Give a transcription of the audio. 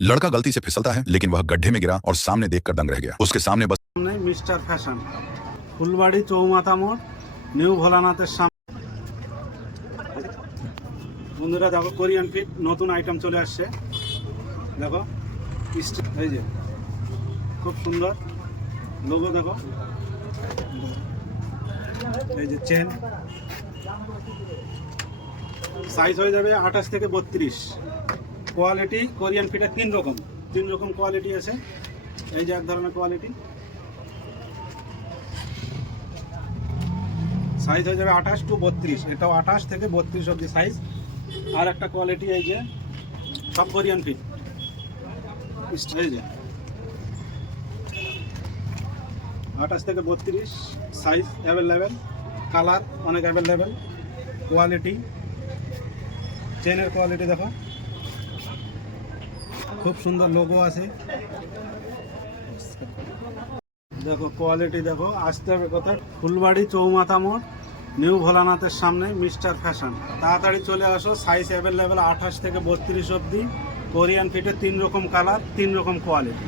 लड़का गलती से फिसलता है लेकिन वह गड्ढे में गिरा और सामने देखकर दंग रह गया। उसके सामने बस मिस्टर फैशन ফুলবাড়ি চৌমাথা মোড় নিউ ভোলানাথের সামনে। বন্ধুরা দেখো কোরিয়ান ফিট নতুন আইটেম চলে আসছে। দেখো এই যে খুব সুন্দর লোগো, দেখো এই যে চেন, সাইজ হয়ে যাবে 28 থেকে 32। কোয়ালিটি কোরিয়ান ফিটের তিন রকম কোয়ালিটি আছে। এই যে এক ধরনের কোয়ালিটি, সাইজ হয়ে যাবে 28 টু 32। এটাও 28 থেকে 32 অবধি সাইজ। আর একটা কোয়ালিটি এই যে সব কোরিয়ান ফিট, এই যে 28 থেকে 32 সাইজ অ্যাভেলেবেল, কালার অনেক অ্যাভেলেবেল, কোয়ালিটি চেনের কোয়ালিটি দেখো খুব সুন্দর লোগো আছে। দেখো কোয়ালিটি দেখো, আসতে হবে কোথায়? ফুলবাড়ি চৌমাথা মোড় নিউ ভোলানাথের সামনে মিস্টার ফ্যাশন। তাড়াতাড়ি চলে আসো, সাইজ অ্যাভেলেবেল 28 থেকে 32 অবধি। কোরিয়ান ফিটের 3 রকম কালার, 3 রকম কোয়ালিটি।